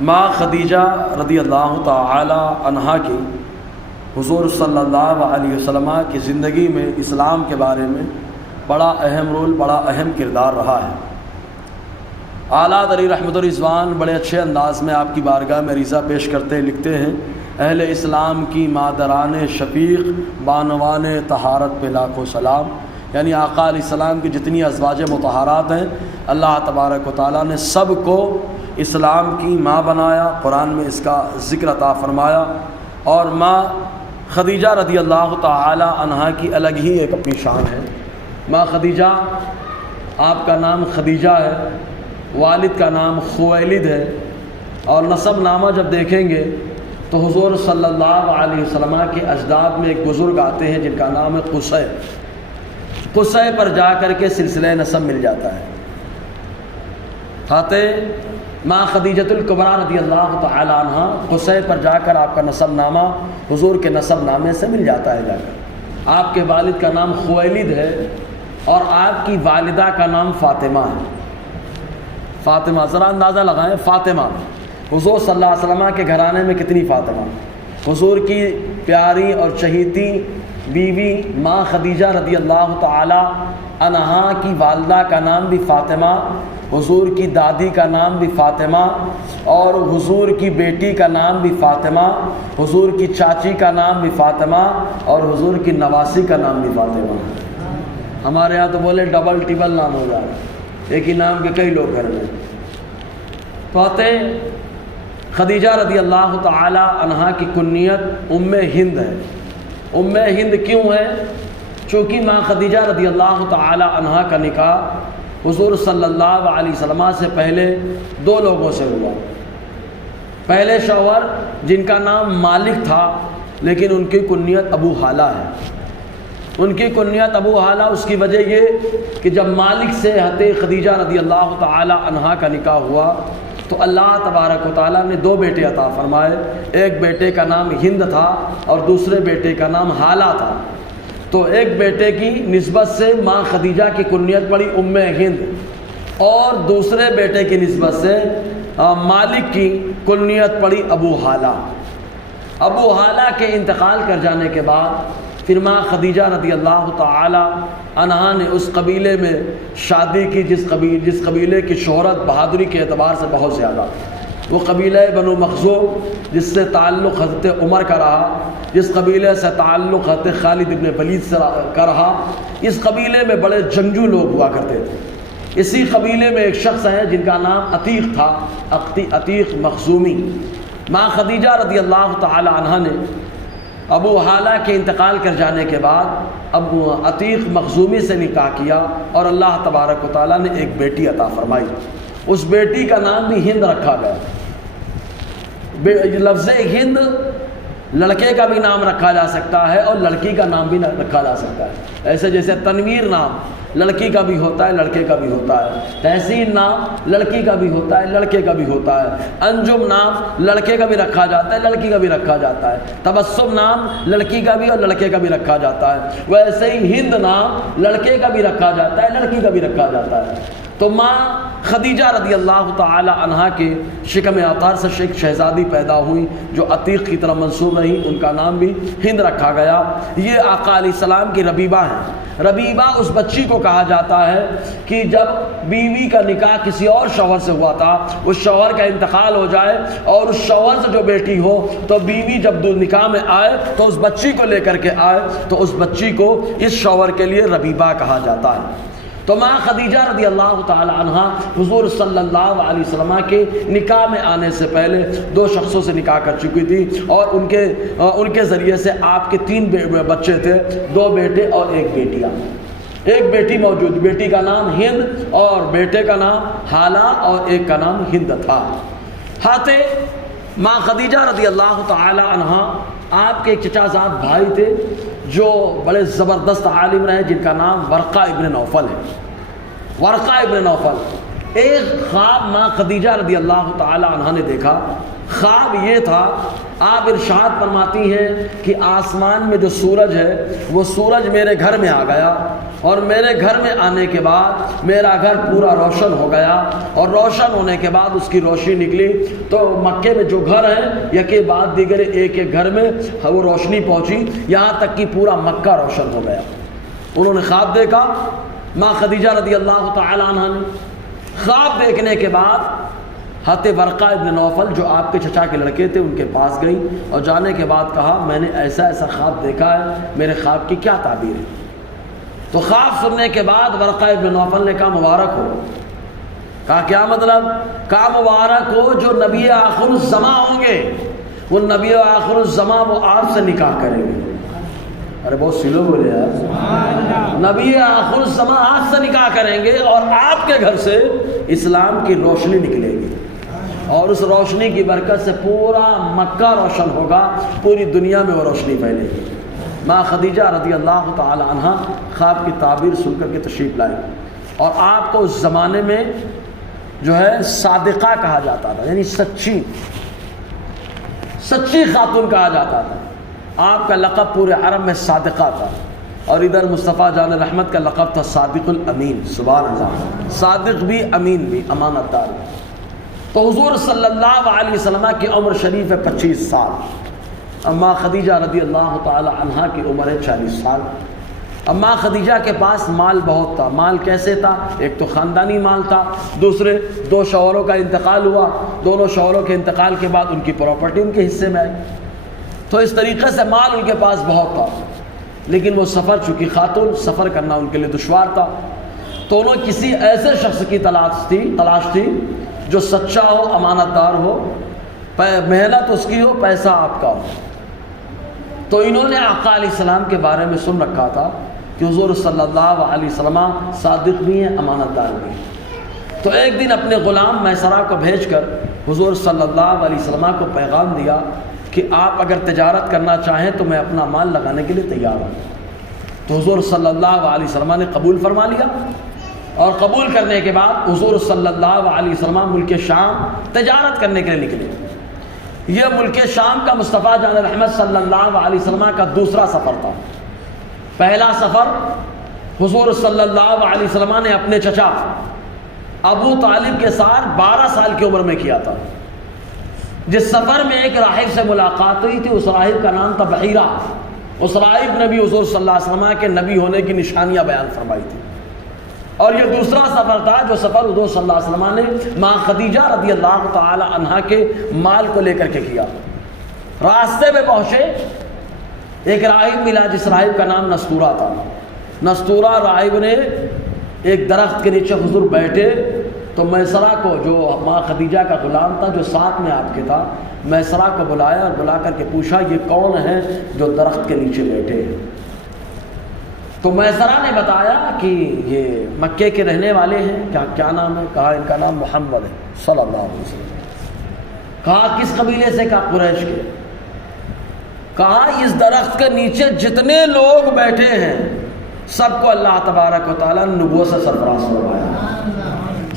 ماں خدیجہ رضی اللہ تعالی عنہا کی حضور صلی اللہ علیہ وسلم کی زندگی میں اسلام کے بارے میں بڑا اہم رول، بڑا اہم کردار رہا ہے۔ اعلیٰ علی رحمت الرضوان بڑے اچھے انداز میں آپ کی بارگاہ میں عریضہ پیش کرتے لکھتے ہیں، اہل اسلام کی مادران شفیق بانوان طہارت پہ لاکھوں سلام، یعنی آقا علیہ السلام کی جتنی ازواج مطہرات ہیں اللہ تبارک و تعالیٰ نے سب کو اسلام کی ماں بنایا، قرآن میں اس کا ذکر عطا فرمایا۔ اور ماں خدیجہ رضی اللہ تعالی عنہا کی الگ ہی ایک اپنی شان ہے۔ ماں خدیجہ، آپ کا نام خدیجہ ہے، والد کا نام خویلد ہے، اور نسب نامہ جب دیکھیں گے تو حضور صلی اللہ علیہ وسلم کے اجداد میں ایک بزرگ آتے ہیں جن کا نام ہے قصی۔ قصی پر جا کر کے سلسلہ نسب مل جاتا ہے۔ ماں خدیجۃ الکبریٰ رضی اللہ تعالی عنہ، قصی پر جا کر آپ کا نسب نامہ حضور کے نسب نامے سے مل جاتا ہے۔ جا کر آپ کے والد کا نام خویلد ہے اور آپ کی والدہ کا نام فاطمہ ہے۔ فاطمہ، ذرا اندازہ لگائیں، فاطمہ، حضور صلی اللہ علیہ وسلم کے گھرانے میں کتنی فاطمہ؟ حضور کی پیاری اور چہیتی بیوی ماں خدیجہ رضی اللہ تعالی عنہا کی والدہ کا نام بھی فاطمہ، حضور کی دادی کا نام بھی فاطمہ، اور حضور کی بیٹی کا نام بھی فاطمہ، حضور کی چاچی کا نام بھی فاطمہ، اور حضور کی نواسی کا نام بھی فاطمہ۔ ہمارے ہاں تو بولے ڈبل ٹیبل نام ہو جائے، ایک ہی نام کے کئی لوگ گھر میں۔ خدیجہ رضی اللہ تعالی عنہا کی کنیت ام ہند ہے۔ ام ہند کیوں ہے؟ چونکہ ماں خدیجہ رضی اللہ تعالی عنہا کا نکاح حضور صلی اللہ علیہ وسلم سے پہلے دو لوگوں سے ہوا۔ پہلے شوہر جن کا نام مالک تھا، لیکن ان کی کنیت ابو حالہ ہے۔ ان کی کنیت ابو حالہ، اس کی وجہ یہ کہ جب مالک سے حضرت خدیجہ رضی اللہ تعالی عنہا کا نکاح ہوا تو اللہ تبارک و تعالیٰ نے دو بیٹے عطا فرمائے۔ ایک بیٹے کا نام ہند تھا اور دوسرے بیٹے کا نام حالہ تھا۔ تو ایک بیٹے کی نسبت سے ماں خدیجہ کی کنیت پڑی ام ہند، اور دوسرے بیٹے کی نسبت سے مالک کی کنیت پڑی ابو حالہ۔ ابو حالہ کے انتقال کر جانے کے بعد پھر ماں خدیجہ رضی اللہ تعالی عنہا نے اس قبیلے میں شادی کی جس قبیلے کی شہرت بہادری کے اعتبار سے بہت زیادہ، وہ قبیلہ بنو مخزوم جس سے تعلق حضرت عمر کا رہا، جس قبیلے سے تعلق حضرت خالد ابن ولید سے کا رہا۔ اس قبیلے میں بڑے جنگجو لوگ ہوا کرتے تھے۔ اسی قبیلے میں ایک شخص ہے جن کا نام عتیق تھا، عتیق مخزومی۔ ماں خدیجہ رضی اللہ تعالی عنہا نے ابو حالہ کے انتقال کر جانے کے بعد ابو عتیق مخزومی سے نکاح کیا، اور اللہ تبارک و تعالیٰ نے ایک بیٹی عطا فرمائی۔ اس بیٹی کا نام بھی ہند رکھا گیا۔ لفظ ہند لڑکے کا بھی نام رکھا جا سکتا ہے اور لڑکی کا نام بھی رکھا جا سکتا ہے۔ ایسے جیسے تنویر نام لڑکی کا بھی ہوتا ہے، لڑکے کا بھی ہوتا ہے۔ تحسین نام لڑکی کا بھی ہوتا ہے، لڑکے کا بھی ہوتا ہے۔ انجم نام لڑکے کا بھی رکھا جاتا ہے، لڑکی کا بھی رکھا جاتا ہے۔ تبسم نام لڑکی کا بھی اور لڑکے کا بھی رکھا جاتا ہے۔ ویسے ہی ہند نام لڑکے کا بھی رکھا جاتا ہے، لڑکی کا بھی رکھا جاتا ہے۔ تو ماں خدیجہ رضی اللہ تعالی عنہا کے شکم اطہر سے ایک شہزادی پیدا ہوئی جو عتیق کی طرف منسوب رہی، ان کا نام بھی ہند رکھا گیا۔ یہ آقا علیہ السلام کی ربیبہ ہیں۔ ربیبہ اس بچی کو کہا جاتا ہے کہ جب بیوی کا نکاح کسی اور شوہر سے ہوا تھا، اس شوہر کا انتقال ہو جائے اور اس شوہر سے جو بیٹی ہو، تو بیوی جب نکاح میں آئے تو اس بچی کو لے کر کے آئے، تو اس بچی کو اس شوہر کے لیے ربیبہ کہا جاتا ہے۔ تو ماں خدیجہ رضی اللہ تعالی عنہا حضور صلی اللہ علیہ وسلم کے نکاح میں آنے سے پہلے دو شخصوں سے نکاح کر چکی تھی، اور ان کے ذریعے سے آپ کے 3 بچے تھے، 2 بیٹے اور 1 بیٹیاں۔ ایک بیٹی موجود، بیٹی کا نام ہند اور بیٹے کا نام حالہ اور ایک کا نام ہند تھا۔ ماں خدیجہ رضی اللہ تعالی عنہا آپ کے چچا زاد بھائی تھے جو بڑے زبردست عالم رہے، جن کا نام ورقہ ابن نوفل ہے۔ ورقہ ابن نوفل ایک خواب ماں خدیجہ رضی اللہ تعالی عنہا نے دیکھا۔ خواب یہ تھا، آپ ارشاد فرماتی ہیں کہ آسمان میں جو سورج ہے وہ سورج میرے گھر میں آ گیا، اور میرے گھر میں آنے کے بعد میرا گھر پورا روشن ہو گیا، اور روشن ہونے کے بعد اس کی روشنی نکلی تو مکے میں جو گھر ہیں یکے بعد دیگر ایک ایک گھر میں وہ روشنی پہنچی، یہاں تک کہ پورا مکہ روشن ہو گیا۔ انہوں نے خواب دیکھا، ماں خدیجہ رضی اللہ تعالی عنہا نے۔ خواب دیکھنے کے بعد حضرت ورقہ ابن نوفل جو آپ کے چچا کے لڑکے تھے ان کے پاس گئی، اور جانے کے بعد کہا میں نے ایسا ایسا خواب دیکھا ہے، میرے خواب کی کیا تعبیر ہے؟ تو خواب سننے کے بعد ورقہ ابن نوفل نے کہا مبارک ہو۔ کہا کیا مطلب؟ کہا مبارک ہو جو نبی آخر الزماں ہوں گے، وہ نبی آخر الزماں وہ آپ سے نکاح کریں گے۔ ارے بہت سلو بولے یار، نبی آخر الزماں آپ سے نکاح کریں گے اور آپ کے گھر سے اسلام کی روشنی نکلے گی، اور اس روشنی کی برکت سے پورا مکہ روشن ہوگا، پوری دنیا میں وہ روشنی پھیلے گی۔ ماں خدیجہ رضی اللہ تعالی عنہا خواب کی تعبیر سن کر کے تشریف لائی، اور آپ کو اس زمانے میں جو ہے صادقہ کہا جاتا تھا، یعنی سچی خاتون کہا جاتا تھا۔ آپ کا لقب پورے عرب میں صادقہ تھا، اور ادھر مصطفیٰ جان رحمت کا لقب تھا صادق الامین۔ سبحان اللہ، صادق بھی امین بھی، امانت دار بھی۔ تو حضور صلی اللہ علیہ وسلم کی عمر شریف ہے 25 سال، اماں خدیجہ رضی اللہ تعالی عنہا کی عمر ہے 40 سال۔ اماں خدیجہ کے پاس مال بہت تھا۔ مال کیسے تھا؟ ایک تو خاندانی مال تھا، دوسرے 2 شوہروں کا انتقال ہوا، دونوں شوہروں کے انتقال کے بعد ان کی پراپرٹی ان کے حصے میں آئی، تو اس طریقے سے مال ان کے پاس بہت تھا۔ لیکن وہ سفر، چونکہ خاتون سفر کرنا ان کے لیے دشوار تھا، تو انہوں کسی ایسے شخص کی تلاش تھی جو سچا ہو، امانت دار ہو، محنت اس کی ہو، پیسہ آپ کا ہو۔ تو انہوں نے آقا علیہ السلام کے بارے میں سن رکھا تھا کہ حضور صلی اللہ علیہ وسلم صادق بھی ہیں، امانت دار بھی ہیں۔ تو ایک دن اپنے غلام میسرہ کو بھیج کر حضور صلی اللہ علیہ وسلم کو پیغام دیا کہ آپ اگر تجارت کرنا چاہیں تو میں اپنا مال لگانے کے لیے تیار ہوں۔ تو حضور صلی اللہ علیہ وسلم نے قبول فرما لیا، اور قبول کرنے کے بعد حضور صلی اللہ علیہ وسلم ملک شام تجارت کرنے کے لیے نکلے۔ یہ ملک شام کا مصطفیٰ جان رحمت صلی اللہ علیہ وسلم کا دوسرا سفر تھا۔ پہلا سفر حضور صلی اللہ علیہ وسلم نے اپنے چچا ابو طالب کے ساتھ 12 سال کی عمر میں کیا تھا، جس سفر میں ایک راہب سے ملاقات ہوئی تھی۔ اس راہب کا نام تھا بحیرہ۔ اس راہب نے بھی حضور صلی اللہ علیہ وسلم کے نبی ہونے کی نشانیاں بیان فرمائی تھی۔ اور یہ دوسرا سفر تھا جو سفر حضور صلی اللہ علیہ وسلم نے ماں خدیجہ رضی اللہ تعالی عنہا کے مال کو لے کر کے کیا۔ راستے میں پہنچے، ایک راہب ملا جس راہب کا نام نستورہ تھا۔ نستورہ راہب نے ایک درخت کے نیچے حضور بیٹھے تو میسرہ کو، جو ماں خدیجہ کا غلام تھا جو ساتھ میں آپ کے تھا، میسرہ کو بلایا اور بلا کر کے پوچھا یہ کون ہے جو درخت کے نیچے بیٹھے ہیں؟ تو میسرہ نے بتایا کہ یہ مکے کے رہنے والے ہیں۔ کیا نام ہے؟ کہا ان کا نام محمد ہے صلی اللہ علیہ وسلم۔ کہا کس قبیلے سے؟ کہا قریش کے۔ کہا اس درخت کے نیچے جتنے لوگ بیٹھے ہیں سب کو اللہ تبارک و تعالیٰ نے نبوت سے سرفراز فرمایا،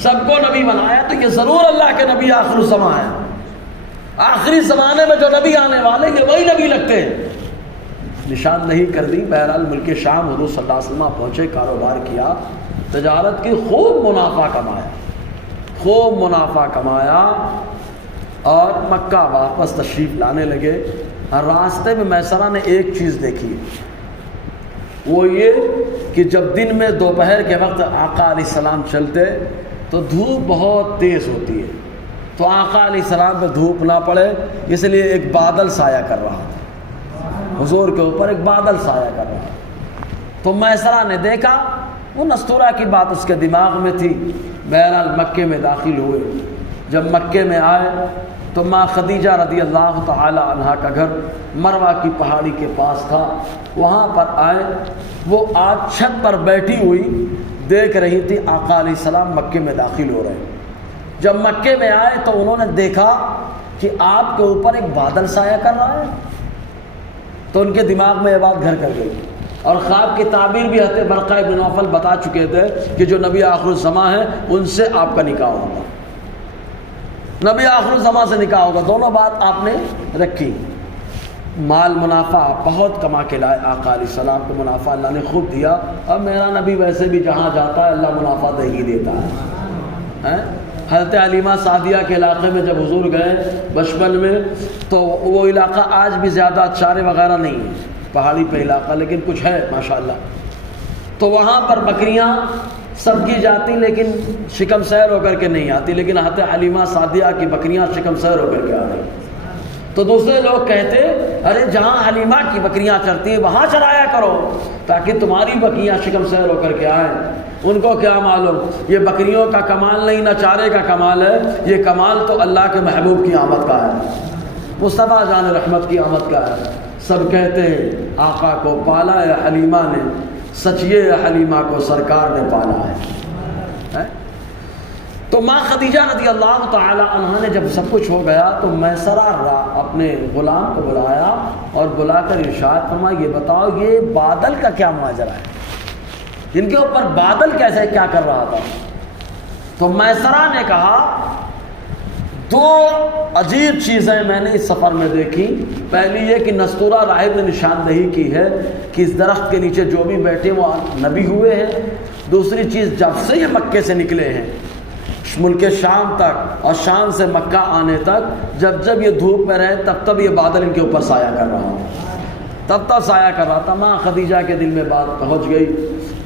سب کو نبی بنایا۔ تو یہ ضرور اللہ کے نبی آخر الزمان ہے، آخری زمانے میں جو نبی آنے والے یہ وہی نبی لگتے ہیں۔ نشاندہی کر دی۔ بہرحال ملک شام حضور صلی اللہ علیہ وسلم پہنچے، کاروبار کیا، تجارت کی، خوب منافع کمایا اور مکہ واپس تشریف لانے لگے۔ راستے میں میسرہ نے ایک چیز دیکھی، وہ یہ کہ جب دن میں دوپہر کے وقت آقا علیہ السلام چلتے تو دھوپ بہت تیز ہوتی ہے، تو آقا علیہ السلام پہ دھوپ نہ پڑے اس لیے ایک بادل سایہ کر رہا تھا، حضور کے اوپر ایک بادل سایہ کر رہا تھا۔ تو میسرہ نے دیکھا، وہ نستورہ کی بات اس کے دماغ میں تھی۔ بہرحال مکے میں داخل ہوئے۔ جب مکے میں آئے تو ماں خدیجہ رضی اللہ تعالی عنہا کا گھر مروہ کی پہاڑی کے پاس تھا، وہاں پر آئے۔ وہ آج چھت پر بیٹھی ہوئی دیکھ رہی تھی آقا علیہ السلام مکے میں داخل ہو رہے ہیں۔ جب مکے میں آئے تو انہوں نے دیکھا کہ آپ کے اوپر ایک بادل سایہ کر رہا ہے، تو ان کے دماغ میں یہ بات گھر کر گئی۔ اور خواب کی تعبیر بھی حضرت برقہ بن نوفل بتا چکے تھے کہ جو نبی آخر الزماں ہیں ان سے آپ کا نکاح ہوگا، نبی آخر الزماں سے نکاح ہوگا۔ دونوں بات آپ نے رکھی۔ مال منافع بہت کما کے لائے آقا علیہ السلام کو، منافع اللہ نے خوب دیا، اور میرا نبی ویسے بھی جہاں جاتا ہے اللہ منافع دے ہی دیتا ہے۔ حضرت حلیمہ سعدیہ کے علاقے میں جب حضور گئے بچپن میں، تو وہ علاقہ آج بھی زیادہ چارے وغیرہ نہیں ہے، پہاڑی پہ علاقہ لیکن کچھ ہے ماشاءاللہ، تو وہاں پر بکریاں سب کی جاتی لیکن شکم سیر ہو کر کے نہیں آتی، لیکن حضرت حلیمہ سعدیہ کی بکریاں شکم سیر ہو کر کے آ رہی۔ تو دوسرے لوگ کہتے ارے جہاں حلیمہ کی بکریاں چرتی ہیں وہاں چرایا کرو تاکہ تمہاری بکریاں شکم سیر ہو کر کے آئیں۔ ان کو کیا معلوم یہ بکریوں کا کمال نہیں، نہ چارے کا کمال ہے، یہ کمال تو اللہ کے محبوب کی آمد کا ہے، مصطفیٰ جان رحمت کی آمد کا ہے۔ سب کہتے ہیں آقا کو پالا ہے حلیمہ نے، سچ یہ حلیمہ کو سرکار نے پالا ہے۔ تو ماں خدیجہ رضی اللہ تعالی عنہ نے جب سب کچھ ہو گیا تو میسرہ اپنے غلام کو بلایا اور بلا کر ارشاد فرمایا یہ بتاؤ یہ بادل کا کیا ماجرا ہے، جن کے اوپر بادل کیسے کیا کر رہا تھا؟ تو میسرہ نے کہا دو عجیب چیزیں میں نے اس سفر میں دیکھی۔ پہلی یہ کہ نستورہ راہب نے نشاندہی کی ہے کہ اس درخت کے نیچے جو بھی بیٹھے وہ نبی ہوئے ہیں۔ دوسری چیز جب سے یہ مکے سے نکلے ہیں ملک شام تک اور شام سے مکہ آنے تک جب جب یہ دھوپ میں رہے تب تب یہ بادل ان کے اوپر سایہ کر رہا تھا، تب سایہ کر رہا تھا۔ ماں خدیجہ کے دل میں بات پہنچ گئی،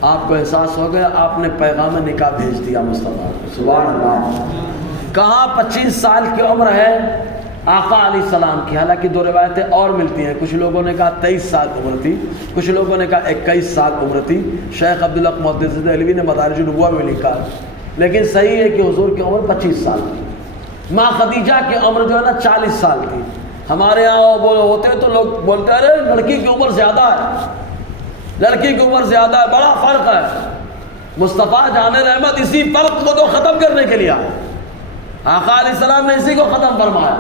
آپ کو احساس ہو گیا، آپ نے پیغام نکاح بھیج دیا مصطفیٰ کو۔ سبحان اللہ۔ کہاں 25 سال کی عمر ہے آقا علیہ السلام کی، حالانکہ دو روایتیں اور ملتی ہیں، کچھ لوگوں نے کہا 23 سال عمر تھی، کچھ لوگوں نے کہا 21 سال عمر تھی۔ شیخ عبدالحق محدث دہلوی نے مدارج النبوہ میں لکھا ہے، لیکن صحیح ہے کہ حضور کی عمر 25 سال تھی۔ ماں خدیجہ کی عمر جو ہے نا 40 سال تھی۔ ہمارے یہاں ہوتے تو لوگ بولتے ہیں ارے لڑکی کی عمر زیادہ ہے، لڑکی کی عمر زیادہ ہے، بڑا فرق ہے۔ مصطفیٰ جان رحمت اسی فرق کو تو ختم کرنے کے لیے آئے۔ آقا علیہ السلام نے اسی کو ختم فرمایا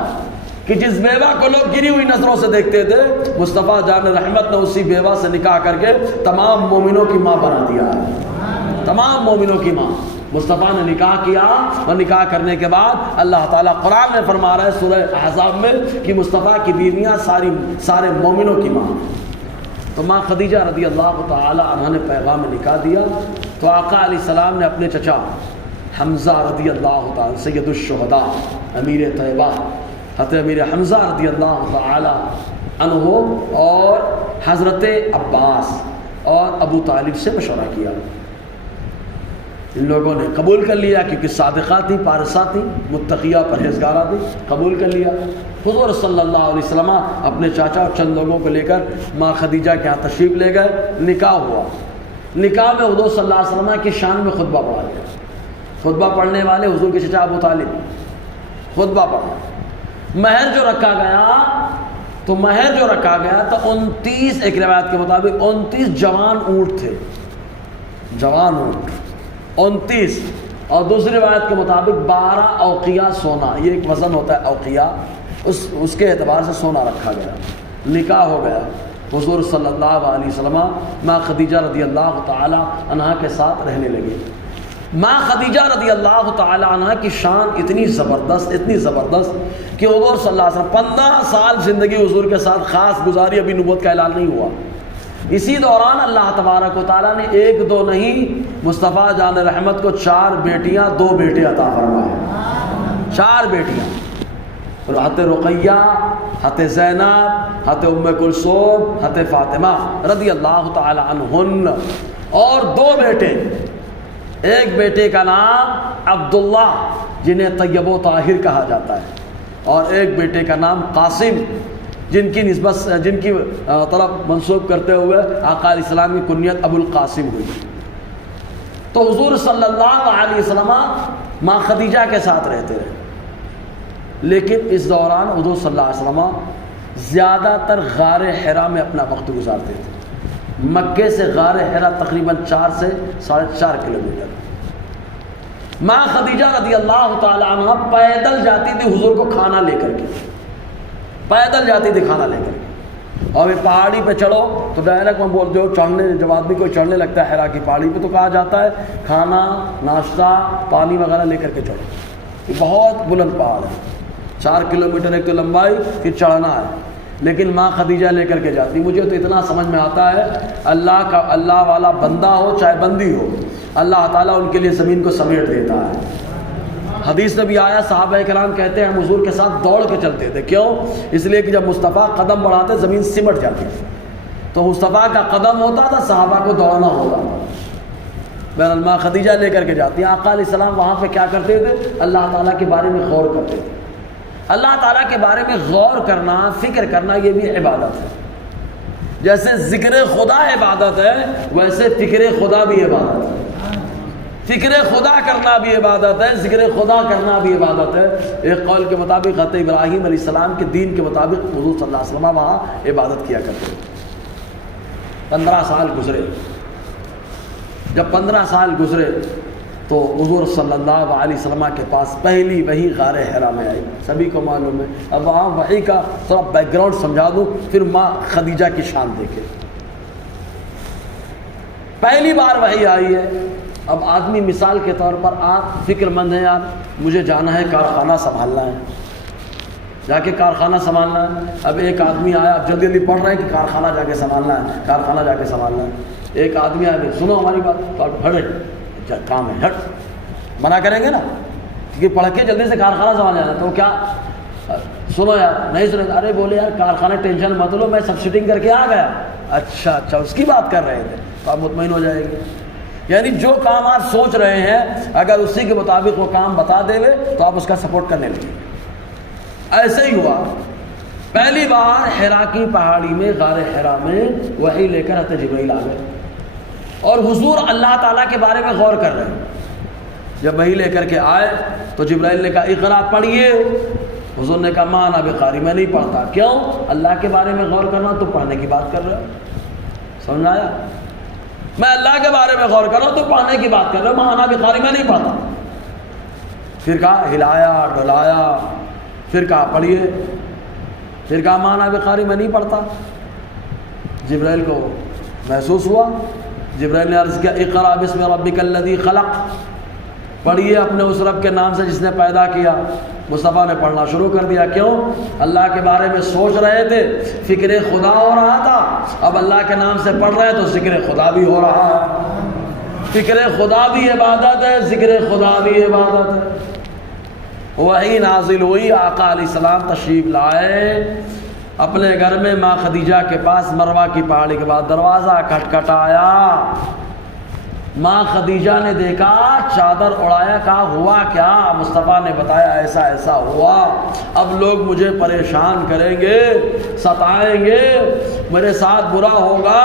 کہ جس بیوہ کو لوگ گری ہوئی نظروں سے دیکھتے تھے، مصطفیٰ جان رحمت نے اسی بیوہ سے نکاح کر کے تمام مومنوں کی ماں بنا دیا ہے، تمام مومنوں کی ماں۔ مصطفیٰ نے نکاح کیا اور نکاح کرنے کے بعد اللہ تعالیٰ قرآن میں فرما رہا ہے سورہ احزاب میں کہ مصطفیٰ کی بیویاں سارے مومنوں کی ماں۔ تو ماں خدیجہ رضی اللہ تعالی عنہ نے پیغام نکاح دیا تو آقا علیہ السلام نے اپنے چچا حمزہ رضی اللہ تعالی سید الشہداء امیر طیبہ حضرت امیر حمزہ رضی اللہ تعالی عنہ اور حضرت عباس اور ابو طالب سے مشورہ کیا۔ ان لوگوں نے قبول کر لیا کیونکہ صادقہ تھی، پارسہ تھی، متقیہ پرہیزگارہ تھی، قبول کر لیا۔ حضور صلی اللہ علیہ وسلم اپنے چاچا اور چند لوگوں کو لے کر ماں خدیجہ کے ہاں تشریف لے گئے، نکاح ہوا۔ نکاح میں حضور صلی اللہ علیہ وسلم کی شان میں خطبہ پڑھا گیا۔ خطبہ پڑھنے والے حضور کے چچا ابو طالب، خطبہ پڑھا۔ مہر جو رکھا گیا تو 29 ایک روایت کے مطابق 29 جوان اونٹ تھے، جوان اونٹ 29، اور دوسری روایت کے مطابق 12 اوقیہ سونا، یہ ایک وزن ہوتا ہے اوقیہ، اس کے اعتبار سے سونا رکھا گیا۔ نکاح ہو گیا، حضور صلی اللہ علیہ وسلم ماں خدیجہ رضی اللہ تعالی عنہا کے ساتھ رہنے لگے۔ ماں خدیجہ رضی اللہ تعالی عنہا کی شان اتنی زبردست کہ حضور صلی اللہ علیہ وسلم 15 سال زندگی حضور کے ساتھ خاص گزاری، ابھی نبوت کا اعلان نہیں ہوا۔ اسی دوران اللہ تبارک و تعالیٰ نے 1 2 نہیں مصطفیٰ جان رحمت کو 4 بیٹیاں 2 بیٹے عطا فرمائے، 4 بیٹیاں، حضرت رقیہ، حضرت زینب، حضرت ام کلثوم، حضرت فاطمہ رضی اللہ تعالی عنہن، اور 2 بیٹے، ایک بیٹے کا نام عبداللہ جنہیں طیب و طاہر کہا جاتا ہے، اور ایک بیٹے کا نام قاسم جن کی طرف منسوب کرتے ہوئے آقا علیہ السلام کی کنیت ابو القاسم ہوئی۔ تو حضور صلی اللہ علیہ وسلم ماں خدیجہ کے ساتھ رہتے رہے، لیکن اس دوران حضور صلی اللہ علیہ وسلم زیادہ تر غار حرا میں اپنا وقت گزارتے تھے۔ مکے سے غار حرا تقریباً 4 سے 4.5 کلومیٹر۔ ماں خدیجہ رضی اللہ تعالی عنہ پیدل جاتی تھی حضور کو کھانا لے کر کے، پیدل جاتی تھی کھانا لے کر کے۔ اور پہاڑی پہ چڑھو تو ڈائریکٹ میں بولتے ہو چڑھنے، جب آدمی کو چڑھنے لگتا ہے حرا کی پہاڑی پہ تو کہا جاتا ہے کھانا ناشتہ پانی وغیرہ لے کر کے چڑھو. یہ بہت بلند پہاڑ ہے، 4 کلومیٹر ایک تو لمبائی، پھر چڑھنا ہے. لیکن ماں خدیجہ لے کر کے جاتی. مجھے تو اتنا سمجھ میں آتا ہے اللہ والا بندہ ہو چاہے بندی ہو، اللہ تعالیٰ ان کے لیے زمین کو سمیٹ دیتا ہے. حدیث میں بھی آیا صحابہ کرام کہتے ہیں ہم حضور کے ساتھ دوڑ کے چلتے تھے. کیوں؟ اس لیے کہ جب مصطفیٰ قدم بڑھاتے زمین سمٹ جاتی تھی. تو مصطفیٰ کا قدم ہوتا تھا، صحابہ کو دوڑنا ہوتا تھا. بہرحال ماں خدیجہ لے کر کے جاتی ہیں. آقا علیہ السلام وہاں پہ کیا کرتے تھے؟ اللہ تعالیٰ کے بارے میں غور کرتے تھے. اللہ تعالیٰ کے بارے میں غور کرنا، فکر کرنا، یہ بھی عبادت ہے. جیسے ذکر خدا عبادت ہے ویسے فکر خدا بھی عبادت ہے. فکر خدا کرنا بھی عبادت ہے، ذکر خدا کرنا بھی عبادت ہے. ایک قول کے مطابق حضرت ابراہیم علیہ السلام کے دین کے مطابق حضور صلی اللہ علیہ وسلم وہاں عبادت کیا کرتے تھے. 15 سال گزرے. جب 15 سال گزرے تو حضور صلی اللہ علیہ وسلم کے پاس پہلی وحی غار حرا میں آئی. سبھی کو معلوم ہے. اب وہاں وحی کا تھوڑا بیک گراؤنڈ سمجھا دوں پھر ماں خدیجہ کی شان دیکھے. پہلی بار وحی آئی ہے. اب آدمی مثال کے طور پر آپ فکر مند ہیں، یار مجھے جانا ہے کارخانہ سنبھالنا ہے، جا کے کارخانہ سنبھالنا ہے. اب ایک آدمی آیا، اب جلدی جلدی پڑھ رہے ہیں کہ کارخانہ جا کے سنبھالنا ہے، کارخانہ جا کے سنبھالنا ہے. ایک آدمی آیا، سنو ہماری بات، تو آپ ہٹ کام ہے، ہٹ منع کریں گے نا، کیونکہ پڑھ کے جلدی سے کارخانہ سنبھال جانا. تو کیا سنو یار، نہیں سنو، ارے بولے یار کارخانہ ٹینشن مت لو، میں سب سیٹنگ کر کے آ گیا. اچھا اس کی بات کر رہے تھے تو آپ مطمئن ہو جائیں گے. یعنی جو کام آپ سوچ رہے ہیں اگر اسی کے مطابق وہ کام بتا دے تو آپ اس کا سپورٹ کرنے لگیں. ایسے ہی ہوا. پہلی بار حرا کی پہاڑی میں غار حرا میں وحی لے کر حضرت جبرائیل آ گئے اور حضور اللہ تعالیٰ کے بارے میں غور کر رہے ہیں. جب وحی لے کر کے آئے تو جبرائیل نے کہا اقرا پڑھیے. حضور نے کہا ماں انا بقاری، میں نہیں پڑھتا. کیوں؟ اللہ کے بارے میں غور کرنا تو پڑھنے کی بات کر رہے ہو. سمجھ آیا؟ میں اللہ کے بارے میں غور کر رہا ہوں تو پڑھنے کی بات کر رہا ہوں. ماں انا بقاری، میں نہیں پڑھتا. پھر کہا ہلایا ڈلایا، پھر کہا پڑھیے، پھر کہا ماں انا بقاری، میں نہیں پڑھتا. جبرائیل کو محسوس ہوا. جبرائیل نے عرض کیا اقرا بسم ربک الذی خلق، پڑھیے اپنے اس رب کے نام سے جس نے پیدا کیا. مصطفیٰ نے پڑھنا شروع کر دیا. کیوں؟ اللہ کے بارے میں سوچ رہے تھے، فکر خدا ہو رہا تھا. اب اللہ کے نام سے پڑھ رہے ہیں تو ذکر خدا بھی ہو رہا ہے. فکر خدا بھی عبادت ہے، ذکر خدا بھی عبادت ہے. وحی نازل ہوئی. آقا علیہ السلام تشریف لائے اپنے گھر میں. ماں خدیجہ کے پاس مروہ کی پہاڑی کے بعد دروازہ کھٹکھٹایا. ماں خدیجہ نے دیکھا، چادر اڑایا. کہا ہوا کیا؟ مصطفیٰ نے بتایا ایسا ایسا ہوا. اب لوگ مجھے پریشان کریں گے، ستائیں گے، میرے ساتھ برا ہوگا.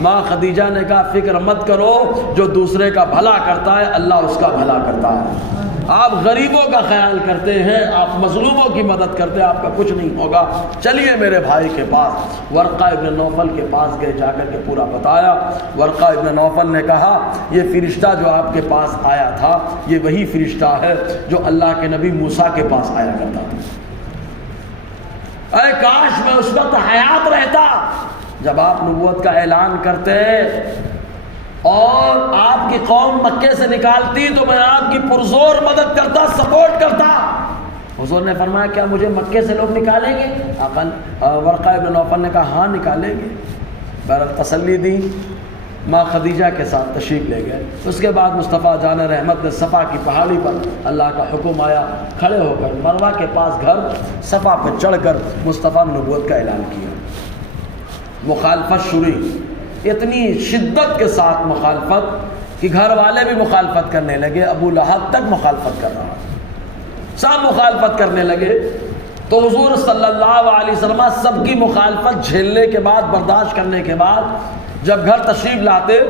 ماں خدیجہ نے کہا فکر مت کرو، جو دوسرے کا بھلا کرتا ہے اللہ اس کا بھلا کرتا ہے. آپ غریبوں کا خیال کرتے ہیں، آپ مظلوموں کی مدد کرتے ہیں، آپ کا کچھ نہیں ہوگا. چلیے میرے بھائی کے پاس. ورقہ ابن نوفل کے پاس گئے، جا کر کے پورا بتایا. ورقہ ابن نوفل نے کہا یہ فرشتہ جو آپ کے پاس آیا تھا یہ وہی فرشتہ ہے جو اللہ کے نبی موسیٰ کے پاس آیا کرتا تھا. اے کاش میں اس وقت حیات رہتا جب آپ نبوت کا اعلان کرتے اور آپ کی قوم مکے سے نکالتی تو میں آپ کی پرزور مدد کرتا، سپورٹ کرتا. حضور نے فرمایا کیا مجھے مکے سے لوگ نکالیں گے؟ ورقہ ابن نوفل نے کہا ہاں نکالیں گے. بہرحال تسلی دی. ماں خدیجہ کے ساتھ تشریف لے گئے. اس کے بعد مصطفیٰ جان رحمت نے صفا کی پہاڑی پر اللہ کا حکم آیا، کھڑے ہو کر مروہ کے پاس گھر صفا پہ چڑھ کر مصطفیٰ نے نبوت کا اعلان کیا. مخالفت شروع، اتنی شدت کے ساتھ مخالفت کہ گھر والے بھی مخالفت کرنے لگے. ابو لہب تک مخالفت کر رہا، سب مخالفت کرنے لگے. تو حضور صلی اللہ علیہ وسلم سب کی مخالفت جھیلنے کے بعد، برداشت کرنے کے بعد جب گھر تشریف لاتے،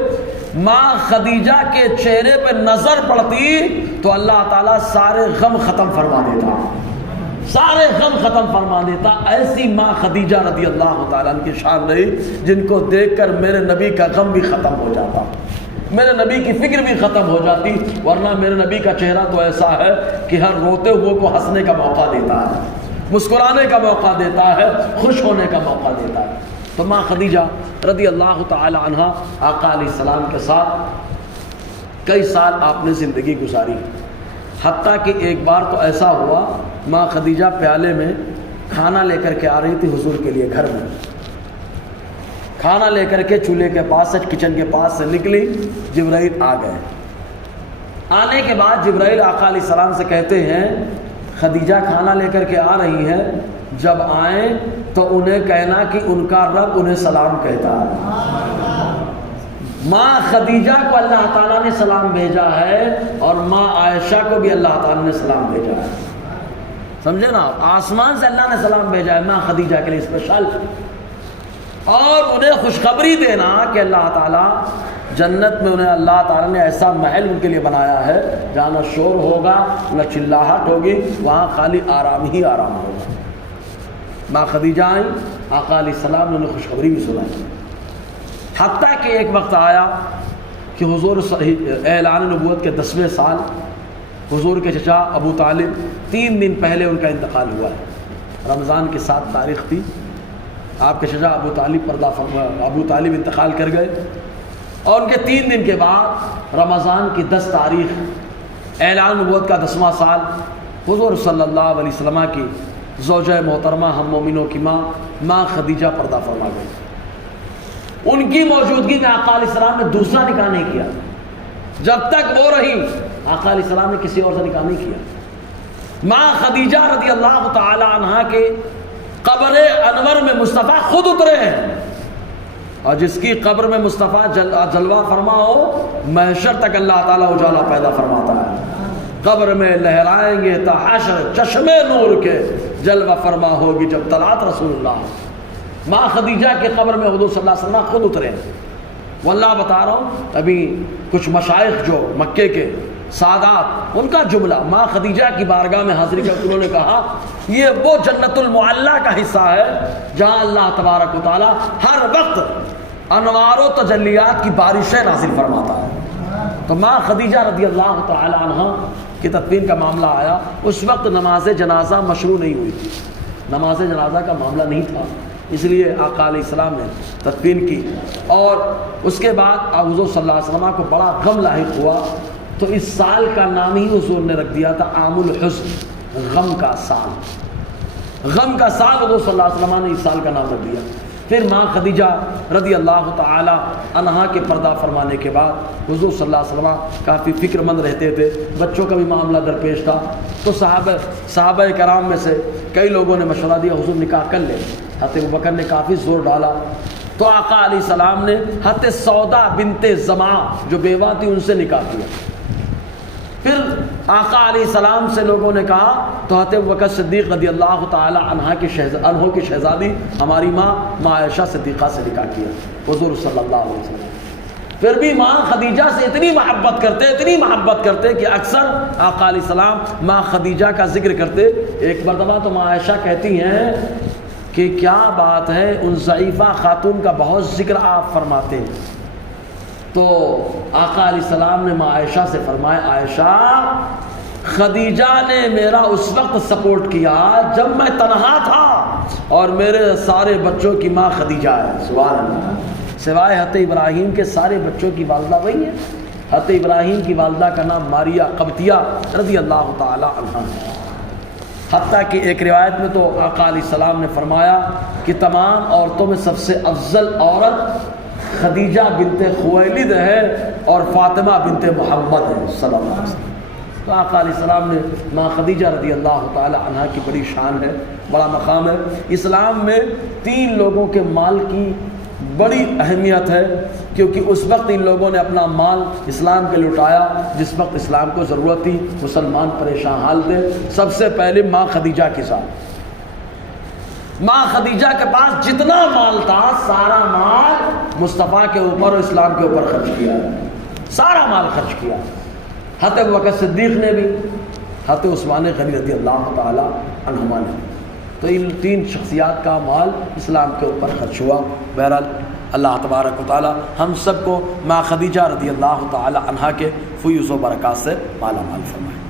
ماں خدیجہ کے چہرے پہ نظر پڑتی تو اللہ تعالیٰ سارے غم ختم فرما دیتا، سارے غم ختم فرما دیتا. ایسی ماں خدیجہ رضی اللہ تعالیٰ عنہ کی شان رہی جن کو دیکھ کر میرے نبی کا غم بھی ختم ہو جاتا، میرے نبی کی فکر بھی ختم ہو جاتی. ورنہ میرے نبی کا چہرہ تو ایسا ہے کہ ہر روتے ہوئے کو ہنسنے کا موقع دیتا ہے، مسکرانے کا موقع دیتا ہے، خوش ہونے کا موقع دیتا ہے. تو ماں خدیجہ رضی اللہ تعالی عنہا آقا علیہ السلام کے ساتھ کئی سال آپ نے زندگی گزاری، حتیٰ کہ ایک بار تو ایسا ہوا ماں خدیجہ پیالے میں کھانا لے کر کے آ رہی تھی حضور کے لیے، گھر میں کھانا لے کر کے چولہے کے پاس سے، کچن کے پاس سے نکلی، جبرائیل آ گئے۔ آنے کے بعد جبرائیل آقا علیہ السلام سے کہتے ہیں خدیجہ کھانا لے کر کے آ رہی ہیں، جب آئیں تو انہیں کہنا کہ ان کا رب انہیں سلام کہتا ہے۔ ماں خدیجہ کو اللہ تعالیٰ نے سلام بھیجا ہے اور ماں عائشہ کو بھی اللہ تعالیٰ نے سلام بھیجا ہے، سمجھے نا، آسمان سے اللہ نے سلام بھیجا ہے ماں خدیجہ کے لیے اسپیشل، اور انہیں خوشخبری دینا کہ اللہ تعالیٰ جنت میں انہیں اللہ تعالیٰ نے ایسا محل ان کے لیے بنایا ہے جہاں نہ شور ہوگا نہ چلاہٹ ہوگی، وہاں خالی آرام ہی آرام ہوگا۔ ماں خدیجہ آئیں، آقا علیہ السلام نے انہیں خوشخبری بھی سنائی، حتیٰ کہ ایک وقت آیا کہ حضور اعلان نبوت کے 10ویں سال حضور کے چچا ابو طالب 3 دن پہلے ان کا انتقال ہوا ہے، رمضان کی 7 تاریخ تھی، آپ کے چچا ابو طالب انتقال کر گئے، اور ان کے 3 دن کے بعد رمضان کی 10 تاریخ اعلان نبوت کا 10واں سال حضور صلی اللہ علیہ وسلم کی زوجہ محترمہ ہم مومنوں کی ماں خدیجہ پردہ فرما گئی۔ ان کی موجودگی میں آقا علیہ السلام نے دوسرا نکاح نہیں کیا، جب تک وہ رہی آقا علیہ السلام نے کسی اور سے نکاح نہیں کیا۔ ماں خدیجہ رضی اللہ تعالی عنہا کے قبر انور میں مصطفیٰ خود اترے ہیں، اور جس کی قبر میں مصطفیٰ جلوہ فرما ہو محشر تک اللہ تعالیٰ اجالا پیدا فرماتا ہے۔ قبر میں لہرائیں گے تا حشر چشمے نور کے، جلوہ فرما ہوگی جب طلعت رسول اللہ۔ ماں خدیجہ کے قبر میں حضور صلی اللہ علیہ وسلم خود اترے ہیں۔ واللہ بتا رہا ہوں، ابھی کچھ مشائخ جو مکے کے سادات، ان کا جملہ ماں خدیجہ کی بارگاہ میں حاضری کر انہوں نے کہا یہ وہ جنت المعلیٰ کا حصہ ہے جہاں اللہ تبارک و تعالی ہر وقت انوار و تجلیات کی بارشیں نازل فرماتا ہے۔ تو ماں خدیجہ رضی اللہ تعالی عنہ کی تدفین کا معاملہ آیا، اس وقت نماز جنازہ مشروع نہیں ہوئی تھی، نماز جنازہ کا معاملہ نہیں تھا، اس لیے آقا علیہ السلام نے تدفین کی، اور اس کے بعد حضور صلی اللہ علیہ وسلم کو بڑا غم لاحق ہوا، تو اس سال کا نام ہی حضور نے رکھ دیا تھا عام الحزن، غم کا سال۔ غم کا سال حضور صلی اللہ علیہ وسلم نے اس سال کا نام رکھ دیا۔ پھر ماں خدیجہ رضی اللہ تعالی عنہا کے پردہ فرمانے کے بعد حضور صلی اللہ علیہ وسلم کافی فکر مند رہتے تھے، بچوں کا بھی معاملہ درپیش تھا، تو صحابہ کرام میں سے کئی لوگوں نے مشورہ دیا حضور نکاح کر لیں۔ حضرت ابوبکر نے کافی زور ڈالا، تو آقا علیہ السلام نے حضرت سودا بنت زمعہ جو بیوہ تھی ان سے نکاح کیا۔ پھر آقا علیہ السلام سے لوگوں نے کہا تو حضرت ابوبکر صدیق رضی اللہ تعالی عنہ کی شہزادی ہماری ماں عائشہ صدیقہ سے نکاح کیا حضور صلی اللہ علیہ وسلم۔ پھر بھی ماں خدیجہ سے اتنی محبت کرتے کہ اکثر آقا علیہ السلام ماں خدیجہ کا ذکر کرتے۔ ایک مرتبہ تو ماں عائشہ کہتی ہیں کہ کیا بات ہے، ان ضعیفہ خاتون کا بہت ذکر آپ فرماتے ہیں۔ تو آقا علیہ السلام نے ماں عائشہ سے فرمایا عائشہ خدیجہ نے میرا اس وقت سپورٹ کیا جب میں تنہا تھا، اور میرے سارے بچوں کی ماں خدیجہ ہے، سبحان اللہ، سوائے حضرت ابراہیم کے سارے بچوں کی والدہ وہی ہے۔ حضرت ابراہیم کی والدہ کا نام ماریا قبطیہ رضی اللہ تعالی عنہا ہے۔ حتیٰ کہ ایک روایت میں تو آقا علیہ السلام نے فرمایا کہ تمام عورتوں میں سب سے افضل عورت خدیجہ بنت خویلد ہے اور فاطمہ بنت محمد ہے صلی اللہ علیہ وسلم۔ تو آقا علیہ السلام نے ماں خدیجہ رضی اللہ تعالی عنہا کی بڑی شان ہے، بڑا مقام ہے۔ اسلام میں 3 لوگوں کے مال کی بڑی اہمیت ہے، کیونکہ اس وقت ان لوگوں نے اپنا مال اسلام کے لٹایا جس وقت اسلام کو ضرورت تھی، مسلمان پریشان حال تھے۔ سب سے پہلے ماں خدیجہ کے ساتھ، ماں خدیجہ کے پاس جتنا مال تھا سارا مال مصطفیٰ کے اوپر اور اسلام کے اوپر خرچ کیا، سارا مال خرچ کیا۔ حضرت ابوبکر صدیق نے بھی، حضرت عثمان غنی رضی اللہ تعالی عنہما نے، تو ان 3 شخصیات کا مال اسلام کے اوپر خرچ ہوا۔ بہرحال اللہ تبارک و تعالی ہم سب کو ماں خدیجہ رضی اللہ تعالی عنہا کے فیوز و برکات سے مالا مال فرمائے۔